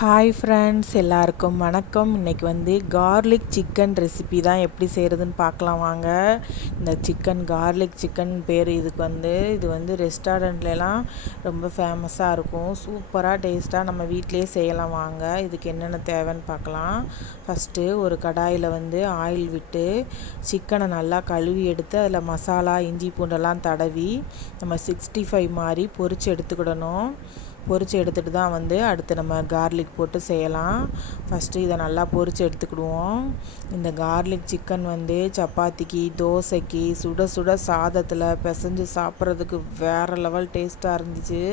Hi friends, எல்லாருக்கும் வணக்கம். இன்றைக்கி வந்து கார்லிக் சிக்கன் ரெசிபி தான் எப்படி செய்கிறதுன்னு பார்க்கலாம் வாங்க. இந்த கார்லிக் சிக்கன் பேர் இது வந்து ரெஸ்டாரண்ட்லலாம் ரொம்ப ஃபேமஸாக இருக்கும். சூப்பராக டேஸ்ட்டாக நம்ம வீட்டிலே செய்யலாம் வாங்க. இதுக்கு என்னென்ன தேவைன்னு பார்க்கலாம். ஃபஸ்ட்டு ஒரு கடாயில் வந்து ஆயில் விட்டு சிக்கனை நல்லா கழுவி எடுத்து அதில் மசாலா இஞ்சி பூண்டெல்லாம் தடவி நம்ம 65 மாதிரி பொரித்து எடுத்துக்கிடணும். பொரித்து எடுத்துகிட்டு தான் வந்து அடுத்து நம்ம கார்லிக் போட்டு செய்யலாம். ஃபஸ்ட்டு இதை நல்லா பொரித்து எடுத்துக்கிடுவோம். இந்த கார்லிக் சிக்கன் வந்து சப்பாத்திக்கு, தோசைக்கு, சுட சுட சாதத்தில் பிசைஞ்சு சாப்பிட்றதுக்கு வேறு லெவல் டேஸ்ட்டாக இருந்துச்சு.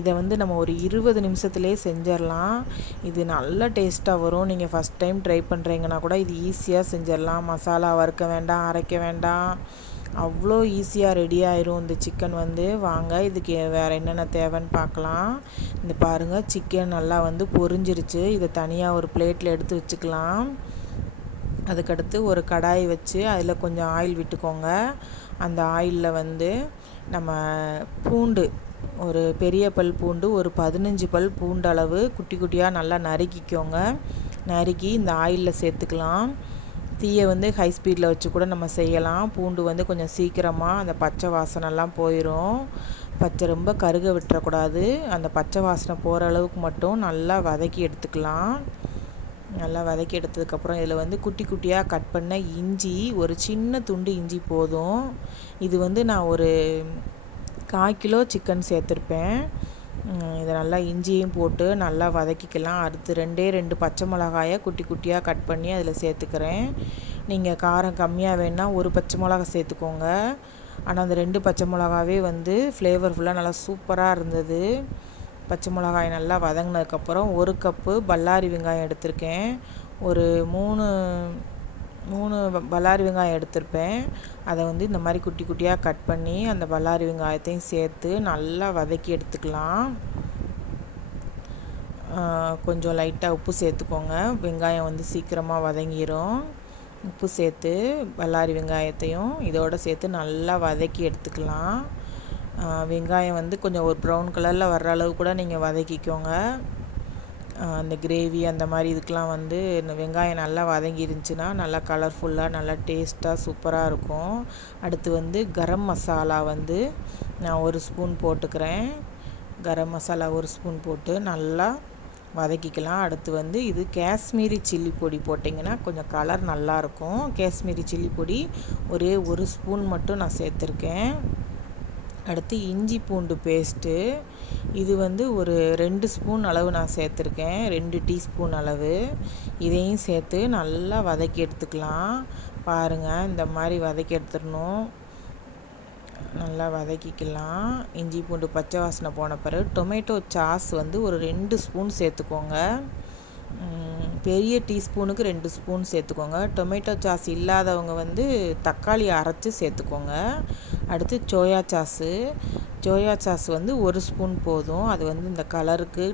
இதை வந்து நம்ம ஒரு 20 நிமிஷத்துலேயே செஞ்சிடலாம். இது நல்ல டேஸ்ட்டாக வரும். நீங்கள் ஃபஸ்ட் டைம் ட்ரை பண்ணுறீங்கன்னா கூட இது ஈஸியாக செஞ்சிடலாம். மசாலா வறுக்க வேண்டாம், அரைக்க வேண்டாம், அவ்வளோ ஈஸியாக ரெடி ஆயிரும் இந்த சிக்கன் வந்து. வாங்க இதுக்கு வேறு என்னென்ன தேவைன்னு பார்க்கலாம். இந்த பாருங்கள், சிக்கன் நல்லா வந்து பொரிஞ்சிருச்சு. இதை தனியாக ஒரு பிளேட்டில் எடுத்து வச்சுக்கலாம். அதுக்கடுத்து ஒரு கடாய் வச்சு அதில் கொஞ்சம் ஆயில் விட்டுக்கோங்க. அந்த ஆயிலில் வந்து நம்ம பூண்டு, ஒரு பெரிய பல் பூண்டு, ஒரு 15 பல் பூண்டு அளவு குட்டி குட்டியாக நல்லா நறுக்கிக்கோங்க. நறுக்கி இந்த ஆயிலில் சேர்த்துக்கலாம். தீயை வந்து ஹை ஸ்பீடில் வச்சு கூட நம்ம செய்யலாம். பூண்டு வந்து கொஞ்சம் சீக்கிரமாக அந்த பச்சை வாசனைலாம் போயிடும். ரொம்ப கருக விட்டுறக்கூடாது. அந்த பச்சை வாசனை போகிற அளவுக்கு மட்டும் நல்லா வதக்கி எடுத்துக்கலாம். நல்லா வதக்கி எடுத்ததுக்கப்புறம் இதில் வந்து குட்டி குட்டியாக கட் பண்ண இஞ்சி, ஒரு சின்ன துண்டு இஞ்சி போதும். இது வந்து நான் ஒரு 1/4 கிலோ சிக்கன் சேர்த்துருப்பேன். இதை நல்லா இஞ்சியும் போட்டு நல்லா வதக்கிக்கலாம். அடுத்து 2 பச்சை மிளகாயை குட்டி குட்டியாக கட் பண்ணி அதில் சேர்த்துக்கிறேன். நீங்கள் காரம் கம்மியாக வேணால் ஒரு பச்சை மிளகா சேர்த்துக்கோங்க. ஆனால் அந்த 2 பச்சை மிளகாவே வந்து ஃப்ளேவர்ஃபுல்லாக நல்லா சூப்பராக இருந்தது. பச்சை மிளகாய் நல்லா வதங்கினதுக்கப்புறம் 1 கப்பு பல்லாரி வெங்காயம் எடுத்திருக்கேன். ஒரு 3 பல்லாரி வெங்காயம் எடுத்திருப்பேன். அதை வந்து இந்த மாதிரி குட்டி குட்டியாக கட் பண்ணி அந்த பல்லாரி வெங்காயத்தையும் சேர்த்து நல்லா வதக்கி எடுத்துக்கலாம். கொஞ்சம் லைட்டாக உப்பு சேர்த்துக்கோங்க. வெங்காயம் வந்து சீக்கிரமாக வதங்கிடும். உப்பு சேர்த்து பல்லாரி வெங்காயத்தையும் இதோடு சேர்த்து நல்லா வதக்கி எடுத்துக்கலாம். வெங்காயம் வந்து கொஞ்சம் ஒரு ப்ரௌன் கலரில் வர்ற அளவு கூட நீங்கள் வதக்கிக்கோங்க. அந்த கிரேவி அந்த மாதிரி இதுக்கெலாம் வந்து இந்த வெங்காயம் நல்லா வதங்கி இருந்துச்சுன்னா நல்லா கலர்ஃபுல்லாக நல்லா டேஸ்ட்டாக சூப்பராக இருக்கும். அடுத்து வந்து கரம் மசாலா வந்து நான் 1 ஸ்பூன் போட்டுக்கிறேன். கரம் மசாலா 1 ஸ்பூன் போட்டு நல்லா வதக்கிக்கலாம். அடுத்து வந்து இது காஷ்மீரி சில்லி பொடி போட்டிங்கன்னா கொஞ்சம் கலர் நல்லாயிருக்கும். காஷ்மீரி சில்லி பொடி ஒரே 1 ஸ்பூன் மட்டும் நான் சேர்த்துருக்கேன். அடுத்து இஞ்சி பூண்டு பேஸ்ட்டு, இது வந்து ஒரு 2 ஸ்பூன் அளவு நான் சேர்த்துருக்கேன். 2 டீஸ்பூன் அளவு. இதையும் சேர்த்து நல்லா வதக்கி எடுத்துக்கலாம். பாருங்கள், இந்த மாதிரி வதக்கி எடுத்துடணும். நல்லா வதக்கிக்கலாம். இஞ்சி பூண்டு பச்சை வாசனை போன பிறகு டொமேட்டோ சாஸ் வந்து ஒரு 2 ஸ்பூன் சேர்த்துக்கோங்க. பெரிய டீஸ்பூனுக்கு 2 ஸ்பூன் சேர்த்துக்கோங்க. டொமேட்டோ சாஸ் இல்லாதவங்க வந்து தக்காளி அரைச்சி சேர்த்துக்கோங்க. அடுத்து சோயா சாஸ் வந்து 1 ஸ்பூன் போதும். அது வந்து இந்த கலருக்கு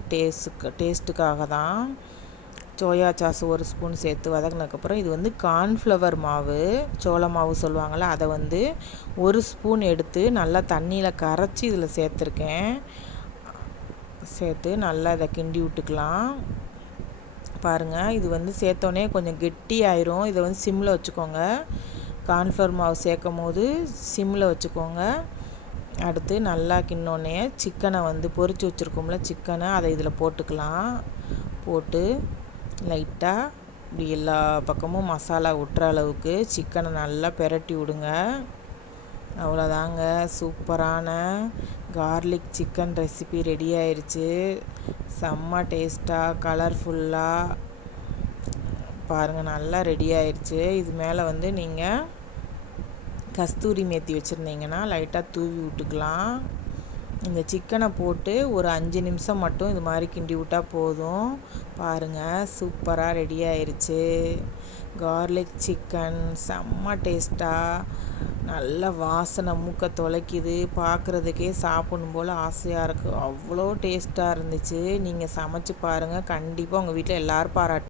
டேஸ்ட்டுக்காக தான். சோயா சாஸ் 1 ஸ்பூன் சேர்த்து வதங்கினதுக்கப்புறம் இது வந்து கார்ன்ஃப்ளவர் மாவு, சோள மாவு சொல்லுவாங்கள்ல, அதை வந்து 1 ஸ்பூன் எடுத்து நல்லா தண்ணியில் கரைச்சி இதில் சேர்த்துருக்கேன். சேர்த்து நல்லா இதை கிண்டி விட்டுக்கலாம். பாருங்கள், இது வந்து சேர்த்தோன்னே கொஞ்சம் கெட்டி ஆயிரும். இதை வந்து சிம்மில் வச்சுக்கோங்க. கார்ன்ஃப்ளவர் மாவு சேர்க்கும் போது சிம்மில் வச்சுக்கோங்க. அடுத்து நல்லா கிண்ணோன்னே சிக்கனை வந்து பொரித்து வச்சுருக்கோம்ல சிக்கனை, அதை இதில் போட்டுக்கலாம். போட்டு லைட்டாக இப்படி எல்லா பக்கமும் மசாலா விட்டுற அளவுக்கு சிக்கனை நல்லா பெரட்டி விடுங்க. அவ்வளோதாங்க, சூப்பரான கார்லிக் சிக்கன் ரெசிபி ரெடி ஆயிடுச்சு. செம்ம டேஸ்ட்டாக கலர்ஃபுல்லாக பாருங்கள், நல்லா ரெடி ஆயிடுச்சு. இது மேலே வந்து நீங்கள் கஸ்தூரி மேத்தி வச்சுருந்தீங்கன்னா லைட்டாக தூவி விட்டுக்கலாம். இந்த சிக்கனை போட்டு ஒரு 5 நிமிஷம் மட்டும் இது மாதிரி கிண்டி விட்டால் போதும். பாருங்கள், சூப்பராக ரெடி ஆயிடுச்சு கார்லிக் சிக்கன். செம்ம டேஸ்ட்டாக நல்ல வாசனை மூக்க தொலைக்குது. பார்க்குறதுக்கே சாப்பிடணும் போல் ஆசையாக இருக்குது. அவ்வளோ டேஸ்ட்டாக இருந்துச்சு. நீங்கள் சமைச்சு பாருங்கள், கண்டிப்பாக உங்கள் வீட்டில் எல்லோரும் பாராட்டு.